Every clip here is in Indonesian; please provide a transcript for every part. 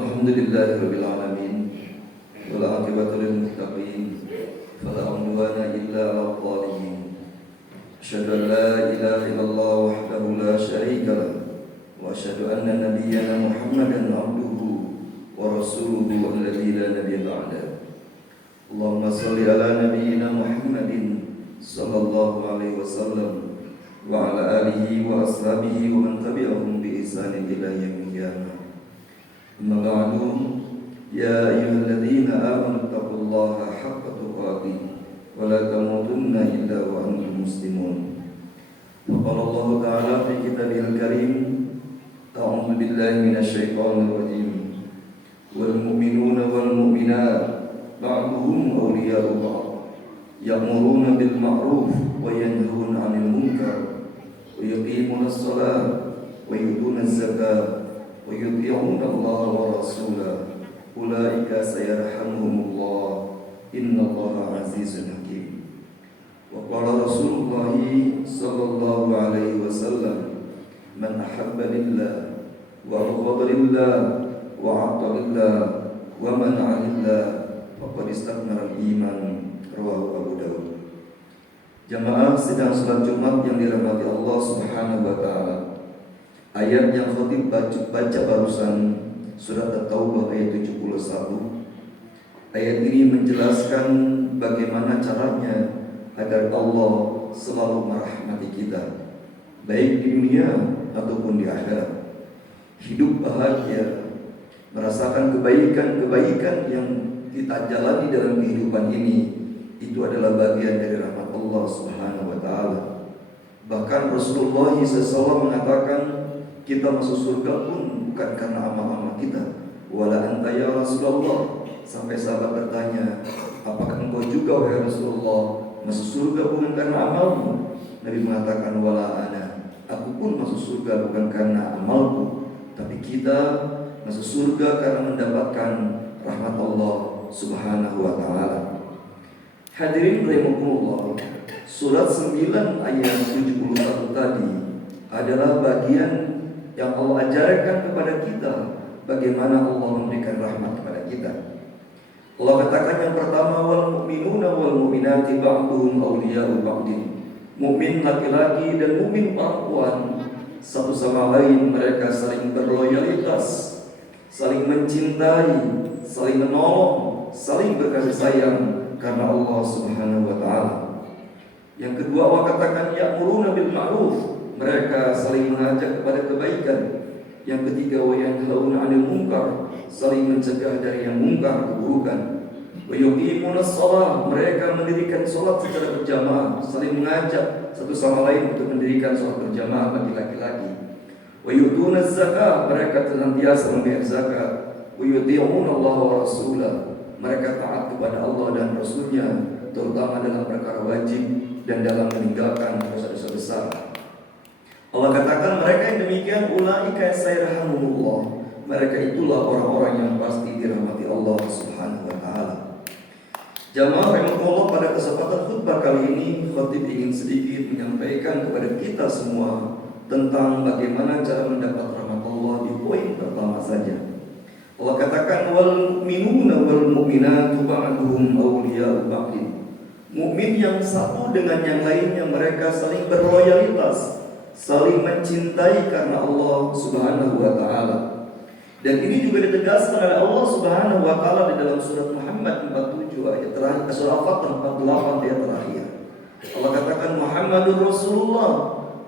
Alhamdulillahirabbil alamin. Wal 'aqibatu lil muttaqin. Fala 'udwana illa 'alal zalimin. Asyhadu an la ilaha illallah wahdahu la syarika lah. Wa asyhadu anna nabiyyana Muhammadan 'abduhu wa rasuluhu alladzi la nabiyya ba'da. Allahumma shalli ala nabiyyina Muhammadin sallallahu alaihi wasallam wa ala alihi wa ashabihi wa man tabi'ahum bi ihsanin ila yaumil qiyamah. Amma ba'du, ya ayyuhalladzina amanu taqullaha haqqa tuqatih wa la tamutunna illa wa antum muslimun. Qala Allah ta'ala fi kitabihil karim, a'udzu billahi minasyaitonir rajim. Wal mu'minuna wal mu'minat ba'duhum awliya'u ba'd, ya'muruna bil ma'ruf wa yanhauna 'anil munkar wa yuqimuna as-salata wa yu'tuna az-zakata wa yuti'una Allah wa rasulahu ulaika sayarhamuhumullah innallaha 'azizun hakim. Wa qala Rasulullah sallallahu alaihi wasallam, man ahabba lillah wa abghada lillah wa 'atta lillah wa mana'a lillah faqad istakmala al-iman. Rawahu Abu Dawud. Jamaah sidang salat Jumat yang dirahmati Allah Subhanahu wa taala. Ayat yang khatib baca barusan surat At-Taubah ayat 71. Ayat ini menjelaskan bagaimana caranya agar Allah selalu merahmati kita, baik di dunia ataupun di akhirat. Hidup bahagia, merasakan kebaikan-kebaikan yang kita jalani dalam kehidupan ini, itu adalah bagian dari rahmat Allah Subhanahu wa taala. Bahkan Rasulullah SAW mengatakan, kita masuk surga pun bukan karena amal-amal kita. Wala anta ya Rasulullah. Sampai sahabat bertanya, apakah engkau juga wahai Rasulullah masuk surga bukan karena amalmu? Nabi mengatakan, wala ana. Aku pun masuk surga bukan karena amalku, tapi kita masuk surga karena mendapatkan rahmat Allah Subhanahu wa taala. Hadirin rahimakumullah, surat 9 ayat 71 tadi adalah bagian yang Allah ajarkan kepada kita bagaimana Allah memberikan rahmat kepada kita. Allah katakan yang pertama, wal mu'minuna wal mu'minati ba'duhum awliya'u ba'din. Mukmin laki-laki dan mukmin perempuan satu sama lain mereka saling berloyalitas, saling mencintai, saling menolong, saling berkasih sayang karena Allah Subhanahu wa taala. Yang kedua, Allah katakan ya'muruna bil ma'ruf, mereka saling mengajak kepada kebaikan. Yang ketiga, wa yanhauna 'anil munkar, saling mencegah dari yang mungkar, keburukan. Wa yuqimuna shalah, mereka mendirikan salat secara berjamaah, saling mengajak satu sama lain untuk mendirikan salat berjamaah bagi laki-laki. Wa yu'tuna zakah, mereka senantiasa membayar zakat. Wa yuti'una Allah wa rasulahu, mereka taat kepada Allah dan Rasulnya, terutama dalam perkara wajib dan dalam meninggalkan dosa-dosa besar. Allah katakan mereka yang demikian, ulaika sayarhamuhumullah, mereka itulah orang-orang yang pasti dirahmati Allah Subhanahu wa taala. Jamaah rahimakumullah, pada kesempatan khutbah kali ini khatib ingin sedikit menyampaikan kepada kita semua tentang bagaimana cara mendapat rahmat Allah di poin pertama saja. Allah katakan wal mu'minuna wal mu'minatu ba'duhum awliya'u ba'din. Mukmin yang satu dengan yang lainnya mereka saling berloyalitas, saling mencintai karena Allah Subhanahu wa taala. Dan ini juga ditegaskan oleh Allah Subhanahu wa taala di dalam surat Muhammad 47 ayat terakhir, surah Al-Fatih 48 ayat terakhir. Allah katakan Muhammadur Rasulullah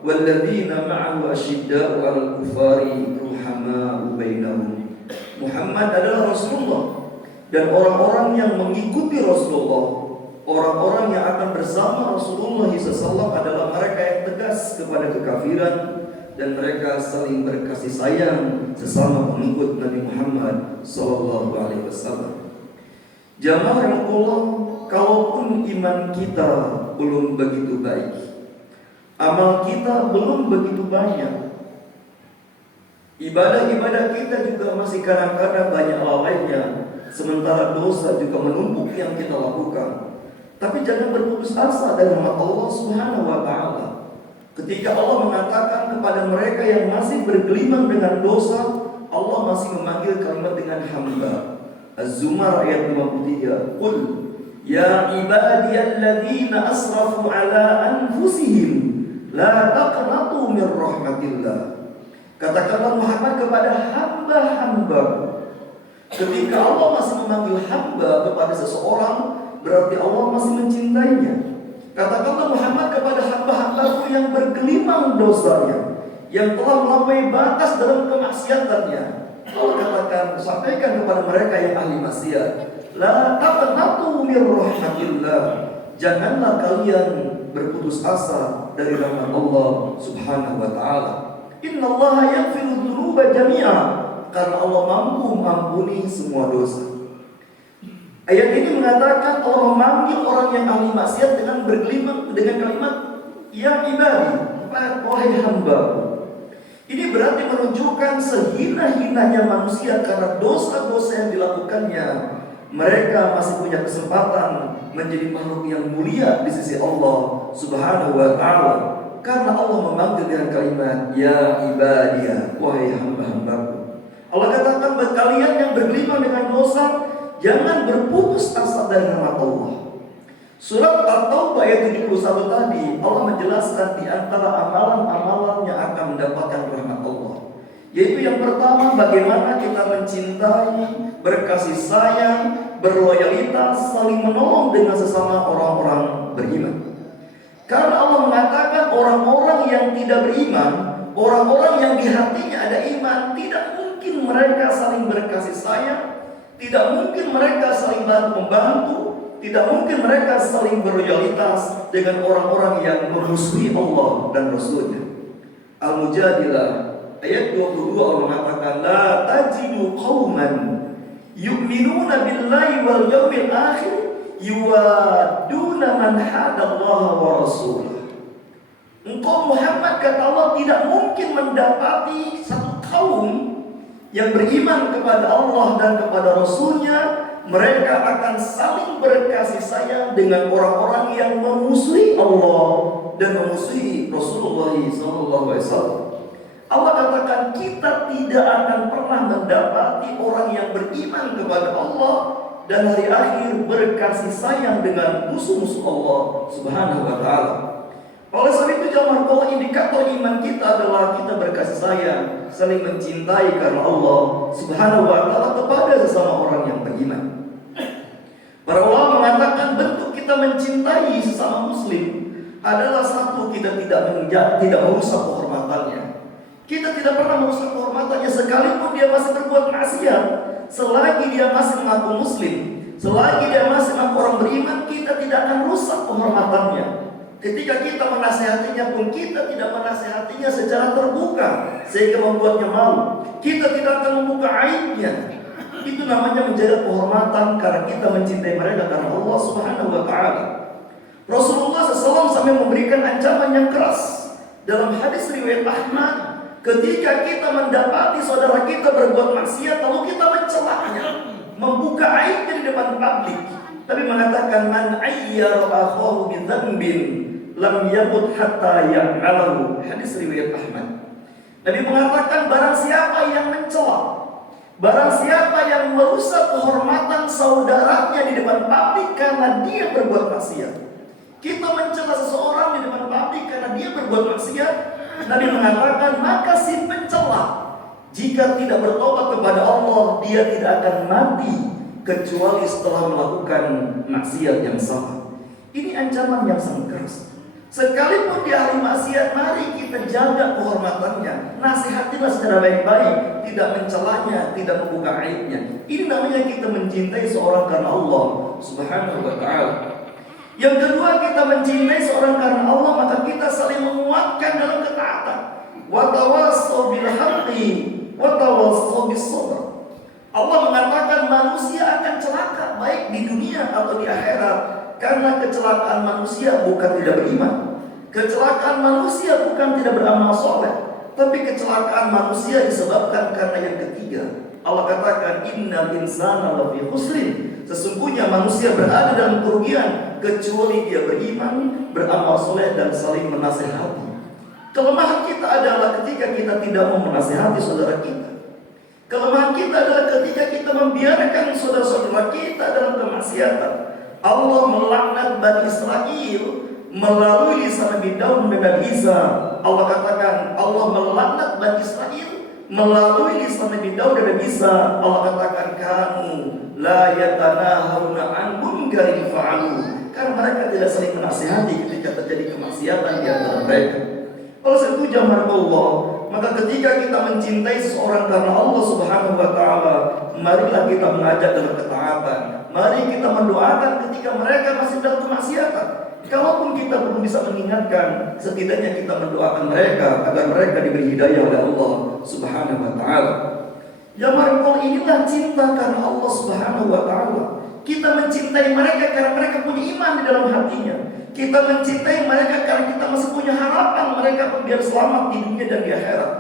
walladzina ma'ahu asyidda'u 'alal kufari ruhama'u bainahum. Muhammad adalah Rasulullah, dan orang-orang yang mengikuti Rasulullah, orang-orang yang akan bersama Rasulullah SAW adalah mereka yang tegas kepada kekafiran, dan mereka saling berkasih sayang sesama pengikut Nabi Muhammad SAW. Jamaah rahimakumullah, kalaupun iman kita belum begitu baik, amal kita belum begitu banyak, ibadah-ibadah kita juga masih kadang-kadang banyak lalainya, sementara dosa juga menumpuk yang kita lakukan. Tapi jangan berputus asa dari rahmat Allah Subhanahu wa taala. Ketika Allah mengatakan kepada mereka yang masih bergelimang dengan dosa, Allah masih memanggil kalimat dengan hamba. Az-Zumar ayat 53. Qul ya ibadiyalladzina asrafu ala anfusihim la taqnatu min rahmatillah. Katakanlah Muhammad kepada hamba-hamba. Ketika Allah masih memanggil hamba kepada seseorang, berarti Allah masih mencintainya. Katakanlah Muhammad kepada hamba-hambaku yang bergelimang dosanya, yang telah melampaui batas dalam kemaksiatannya. Allah katakan, sampaikan kepada mereka yang ahli maksiat, la taqnatu min rahmatillah. Janganlah kalian berputus asa dari rahmat Allah Subhanahu wa taala. Innallaha yaghfiru dzunuba jami'a. Karena Allah mampu mengampuni semua dosa. Ayat ini mengatakan Allah memanggil orang yang ahli maksiat dengan bergelimang dengan kalimat ya ibadi, wahai hamba. Ini berarti menunjukkan sehina-hinanya manusia karena dosa-dosa yang dilakukannya. Mereka masih punya kesempatan menjadi makhluk yang mulia di sisi Allah Subhanahu wa taala. Karena Allah memanggil dengan kalimat ya ibadiyah, wahai hamba-hambaku. Allah katakan buat kalian yang bergelimang dengan dosa, jangan berputus asa dari rahmat Allah. Surat At-Taubah ayat 71 tadi, Allah menjelaskan di antara amalan-amalan yang akan mendapatkan rahmat Allah. Yaitu yang pertama, bagaimana kita mencintai, berkasih sayang, berloyalitas, saling menolong dengan sesama orang-orang beriman. Karena Allah mengatakan orang-orang yang tidak beriman, orang-orang yang di hatinya ada iman, tidak mungkin mereka saling berkasih sayang, tidak mungkin mereka saling bantu-membantu, tidak mungkin mereka saling berloyalitas dengan orang-orang yang memusuhi Allah dan Rasulnya. Al-Mujadilah ayat 22 Allah mengatakan la tajidu qauman yu'minuna billahi wal yawmil akhir yuwaduna man hadallaha wa rasulah. Engkau Muhammad, kata Allah, tidak mungkin mendapati satu kaum yang beriman kepada Allah dan kepada Rasulnya, mereka akan saling berkasih sayang dengan orang-orang yang memusuhi Allah dan memusuhi Rasulullah SAW. Allah katakan kita tidak akan pernah mendapati orang yang beriman kepada Allah dan hari akhir berkasih sayang dengan musuh-musuh Allah Subhanahu wa taala. Oleh sebab itu jamaah Allah, indikator iman kita adalah kita berkasih sayang, saling mencintai karena Allah Subhanahu wa taala kepada sesama orang yang beriman. Para ulama mengatakan bentuk kita mencintai sesama muslim adalah satu, kita tidak merusak kehormatannya. Kita tidak pernah merusak kehormatannya sekalipun dia masih berbuat maksiat. Selagi dia masih mengaku muslim, selagi dia masih mengaku orang beriman, kita tidak akan rusak kehormatannya. Ketika kita menasihatinya pun kita tidak menasihatinya secara terbuka sehingga membuatnya malu. Kita tidak akan membuka aibnya. Itu namanya menjaga kehormatan karena kita mencintai mereka karena Allah Subhanahu wa taala. Rasulullah SAW sampai memberikan ancaman yang keras dalam hadis riwayat Ahmad, ketika kita mendapati saudara kita berbuat maksiat lalu kita mencelanya, membuka aibnya di depan publik, tapi mengatakan man ayyara akhahu bi dzambin lam yamut hatta ya'malahu. Hadis riwayat Ahmad. Nabi mengatakan barang siapa yang mencela, barang siapa yang merusak kehormatan saudaranya di depan publik karena dia berbuat maksiat. Kita mencela seseorang di depan publik karena dia berbuat maksiat, Nabi mengatakan maka si pencela jika tidak bertobat kepada Allah, dia tidak akan mati kecuali setelah melakukan maksiat yang sama. Ini ancaman yang sangat keras. Sekalipun dia ahli maksiat, mari kita jaga kehormatannya, nasihatilah secara baik-baik, tidak mencelanya, tidak membuka aibnya. Ini namanya kita mencintai seorang karena Allah Subhanahu wa taala. Yang kedua, kita mencintai seorang karena Allah, maka kita saling menguatkan dalam ketaatan. Wa tawassaw bil haqqi wa tawassaw bis sabr. Allah mengatakan manusia akan celaka baik di dunia atau di akhirat. Karena kecelakaan manusia bukan tidak beriman, kecelakaan manusia bukan tidak beramal soleh, tapi kecelakaan manusia disebabkan karena yang ketiga. Allah katakan innal insana lafi khusrin. Sesungguhnya manusia berada dalam kerugian kecuali dia beriman, beramal soleh dan saling menasihati. Kelemahan kita adalah ketika kita tidak mau menasihati saudara kita. Kelemahan kita adalah ketika kita membiarkan saudara-saudara kita dalam kemaksiatan. Allah melaknat Bani Israel melalui lisan Nabi Daud dan Nabi Isa. Allah katakan Allah melaknat Bani Israel melalui lisan Nabi Daud dan Nabi Isa. Allah katakan kanu la yatanahawna an munkarin fa'alu, karena mereka tidak saling menasihati ketika terjadi kemaksiatan di antara mereka. Oleh sebab itu jamaah Allah, maka ketika kita mencintai seseorang karena Allah Subhanahu wa taala, marilah kita mengajak dalam ketaatan. Mari kita mendoakan ketika mereka masih dalam kemaksiatan. Kalaupun kita belum bisa mengingatkan, setidaknya kita mendoakan mereka agar mereka diberi hidayah oleh Allah Subhanahu wa taala. Jamaah Allah, inilah cinta karena Allah Subhanahu wa taala. Kita mencintai mereka karena mereka punya iman di dalam hatinya. Kita mencintai mereka karena kita masih punya harapan mereka biar selamat di dunia dan di akhirat.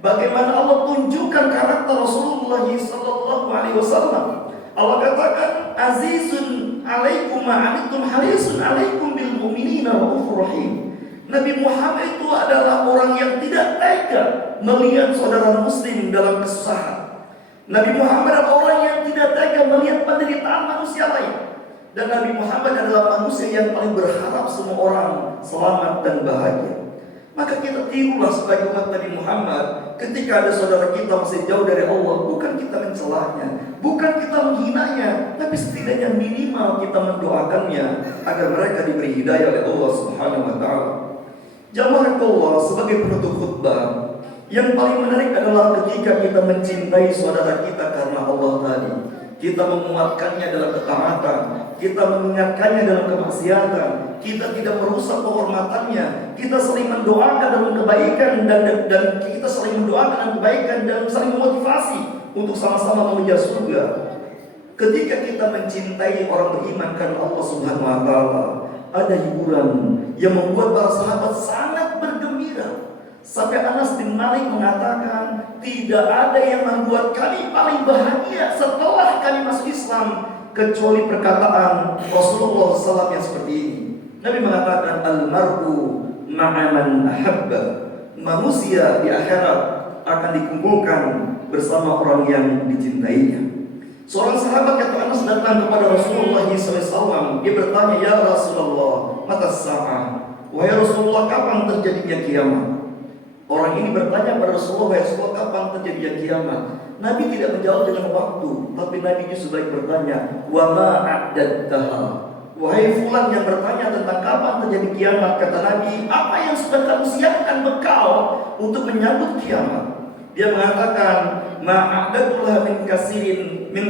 Bagaimana Allah tunjukkan karakter Rasulullah sallallahu alaihi wasallam. Allah katakan azizun alaikum ma'anitum harisun alaikum bil mu'minina raufur rahim. Nabi Muhammad itu adalah orang yang tidak tega melihat saudara muslim dalam kesusahan. Nabi Muhammad adalah orang yang tidak tega melihat penderitaan manusia lain. Dan Nabi Muhammad adalah manusia yang paling berharap semua orang selamat dan bahagia. Maka kita tirulah sebagai umat Nabi Muhammad. Ketika ada saudara kita masih jauh dari Allah, bukan kita mencelanya, bukan kita menghinanya, tapi setidaknya minimal kita mendoakannya agar mereka diberi hidayah oleh Allah Subhanahu wa taala. Jamaah Allah, sebagai penutup khutbah, yang paling menarik adalah ketika kita mencintai saudara kita karena Allah tadi. Kita menguatkannya dalam ketaatan, kita mengingatkannya dalam kemaksiatan, kita tidak merusak kehormatannya, kita saling mendoakan dalam kebaikan dan kita saling mendoakan dalam kebaikan dan saling memotivasi untuk sama-sama mengejar surga. Ketika kita mencintai orang beriman karena Allah Subhanahu wa taala, ada hiburan yang membuat para sahabat sangat bergembira. Sampai Anas bin Malik mengatakan, tidak ada yang membuat kami paling bahagia setelah kami masuk Islam kecuali perkataan Rasulullah SAW yang seperti ini. Nabi mengatakan, al-mar'u ma'aman ahabba. Manusia di akhirat akan dikumpulkan bersama orang yang dicintainya. Seorang sahabat kata Anas datang kepada Rasulullah SAW. Dia bertanya, ya Rasulullah, mata sa'ah. Wahai Rasulullah, kapan terjadinya kiamat? Orang ini bertanya pada Rasulullah, ya Rasulullah, kapan terjadinya kiamat? Nabi tidak menjawab dengan waktu, tapi Nabi justru bertanya, wa ma a'dadtaha. Wahai fulan yang bertanya tentang kapan terjadi kiamat, kata Nabi, apa yang sudah kamu siapkan bekal untuk menyambut kiamat? Dia mengatakan, ma a'dadtuha min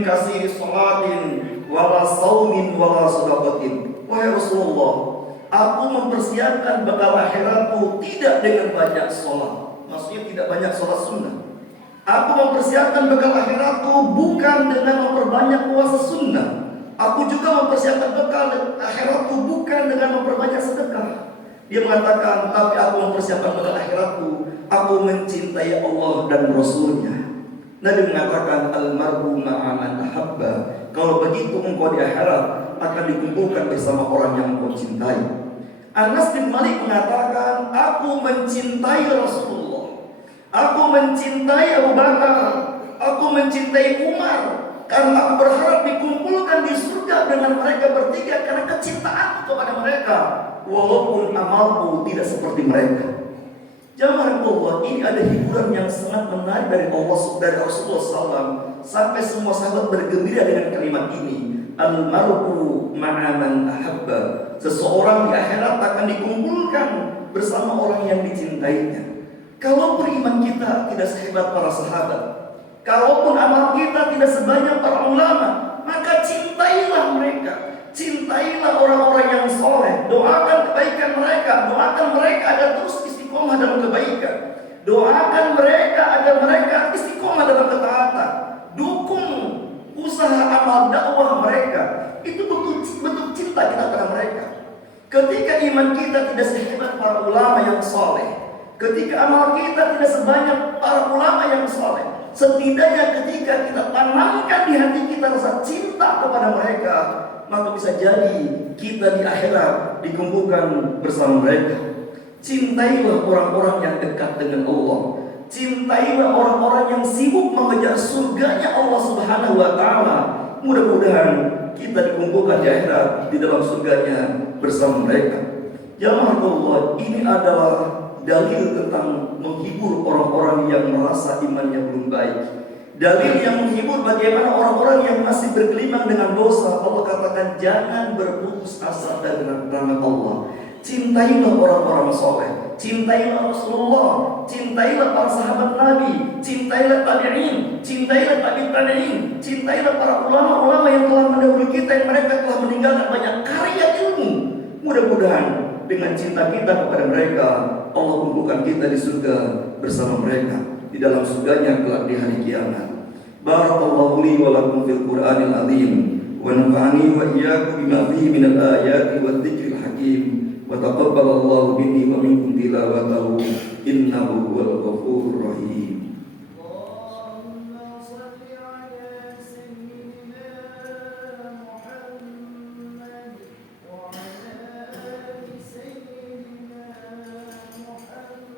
kasiri salatin wala saumin wala sadaqatin. Wahai Rasulullah, aku mempersiapkan bekal akhiratku tidak dengan banyak sholat. Maksudnya tidak banyak sholat sunnah. Aku mempersiapkan bekal akhiratku bukan dengan memperbanyak puasa sunnah. Aku juga mempersiapkan bekal akhiratku bukan dengan memperbanyak sedekah. Dia mengatakan, tapi aku mempersiapkan bekal akhiratku, aku mencintai Allah dan Rasulnya. Nabi mengatakan, al-mar'u ma'aman ahabba. Kalau begitu engkau di akhirat akan dikumpulkan bersama orang yang engkau cintai. Anas bin Malik mengatakan, aku mencintai Rasulullah, aku mencintai Abu Bakar, aku mencintai Umar, karena aku berharap dikumpulkan di surga dengan mereka bertiga karena kecintaan kepada mereka, walaupun amalku tidak seperti mereka. Jamaah Allah, ini ada hiburan yang sangat menarik dari Allah, dari Rasulullah SAW, sampai semua sahabat bergembira dengan kalimat ini. Al-mar'u ma'aman ahabba. Seseorang di akhirat akan dikumpulkan bersama orang yang dicintainya. Kalau beriman kita tidak sehebat para sahabat, kalaupun amal kita tidak sebanyak para ulama, maka cintailah mereka. Cintailah orang-orang yang soleh. Doakan kebaikan mereka. Doakan mereka agar terus istiqomah dalam kebaikan. Doakan mereka agar mereka istiqomah dalam ketaatan. Dukung usaha amal dakwah mereka. Itu bentuk cinta kita kepada mereka. Ketika iman kita tidak sehebat para ulama yang soleh, ketika amal kita tidak sebanyak para ulama yang soleh, setidaknya ketika kita tanamkan di hati kita rasa cinta kepada mereka, maka bisa jadi kita di akhirat dikumpulkan bersama mereka. Cintailah orang-orang yang dekat dengan Allah. Cintailah orang-orang yang sibuk mengejar surganya Allah Subhanahu wa taala. Mudah-mudahan kita dikumpulkan di akhirat di dalam surganya bersama mereka. Jamaah Allah, ini adalah dalil tentang menghibur orang-orang yang merasa imannya belum baik. Dalil yang menghibur bagaimana orang-orang yang masih bergelimang dengan dosa. Allah katakan jangan berputus asa dari rahmat Allah. Cintailah orang-orang soleh, cintailah Rasulullah, cintailah para sahabat Nabi, cintailah tabi'in, cintailah tabi'in, cintailah para ulama-ulama yang telah mendahului kita, yang mereka telah meninggalkan banyak karya ilmu. Mudah-mudahan dengan cinta kita kepada mereka, Allah kumpulkan kita di surga bersama mereka di dalam surganya kelak di hari kiamat. Barakallahu li wa lakum fil Qur'anil azim wa nafa'ani wa iyyakum bima fihi minal ayati wad dzikril hakim. Wa taqabbalallahu minni wa minkum tilawatahu innahu huwal ghafurur rahim. Allahumma shalli ala sayyidina Muhammad wa ala ali sayyidina Muhammad.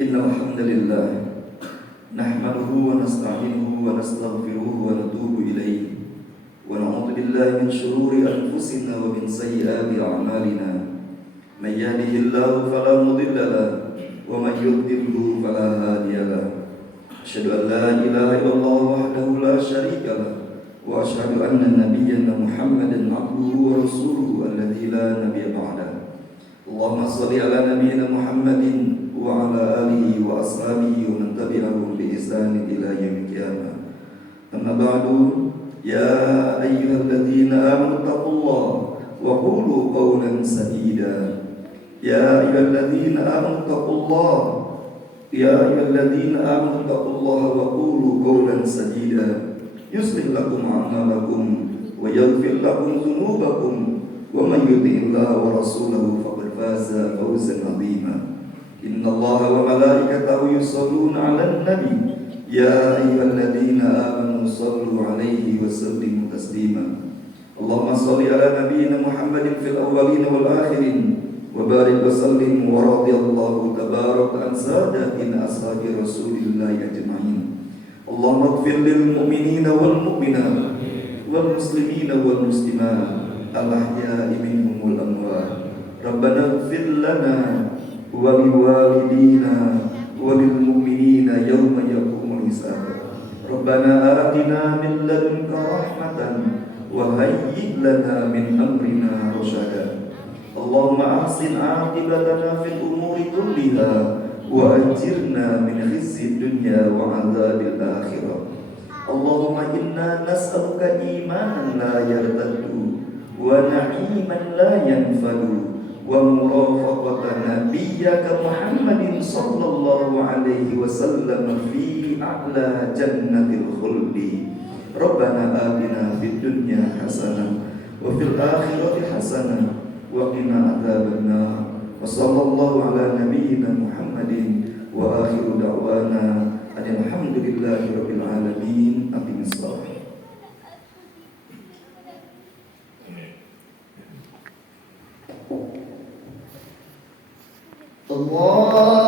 Innal hamdalillah nahmaduhu wa nasta'inuhu wa nastaghfiruhu wa natubu ilayhi. ونعوذ بالله من شرور أنفسنا ومن سيئات أعمالنا من يهده الله فلا مضل له ومن يضلل فلا هادي له أشهد أن لا إله إلا الله وحده لا شريك له وأشهد أن نبينا محمدا عبده ورسوله الذي لا نبي بعده اللهم صل على نبينا محمد وعلى آله وأصحابه ومن تبعهم بإحسان إلى يوم القيامة أما بعد يا أيها الذين آمنوا اتقوا الله وقولوا قولا سديدا يا أيها الذين آمنوا اتقوا الله يا أيها الذين آمنوا اتقوا الله وقولوا قولا سديدا يصلح لكم أعمالكم ويغفر لكم ذنوبكم ومن يطع الله ورسوله فقد فاز فوزا عظيما إن الله وملائكته يصلون على النبي يا أيها الذين آمنوا صلوا عليه وسلموا تسليما اللهم صل على نبينا محمد في الأولين والآخرين وبارك وسلم ورضي الله تبارك عن ساداتنا أصحاب رسول الله أجمعين اللهم اغفر للمؤمنين والمؤمنات والمسلمين والمسلمات الأحياء منهم والأموات ربنا اغفر لنا ولوالدينا وللمؤمنين يوم يقوم الحساب ربنا آتنا من لدنك رحمة وهيئ لنا من أمرنا رشدا اللهم أحسن عاقبتنا في الأمور كلها وأجرنا من خزي الدنيا وعذاب الآخرة اللهم إنا نسألك إيمانا لا يرتد ونعيما لا ينفد ومرافقة نبيك محمد صلى الله عليه وسلم في أعلى جنة الخلد ربنا آتنا في الدنيا حسنة وفي الآخرة حسنة وقنا عذاب النار وصلى الله على نبينا محمد وآخر دعوانا أن الحمد لله رب العالمين أقم الصلاة Allah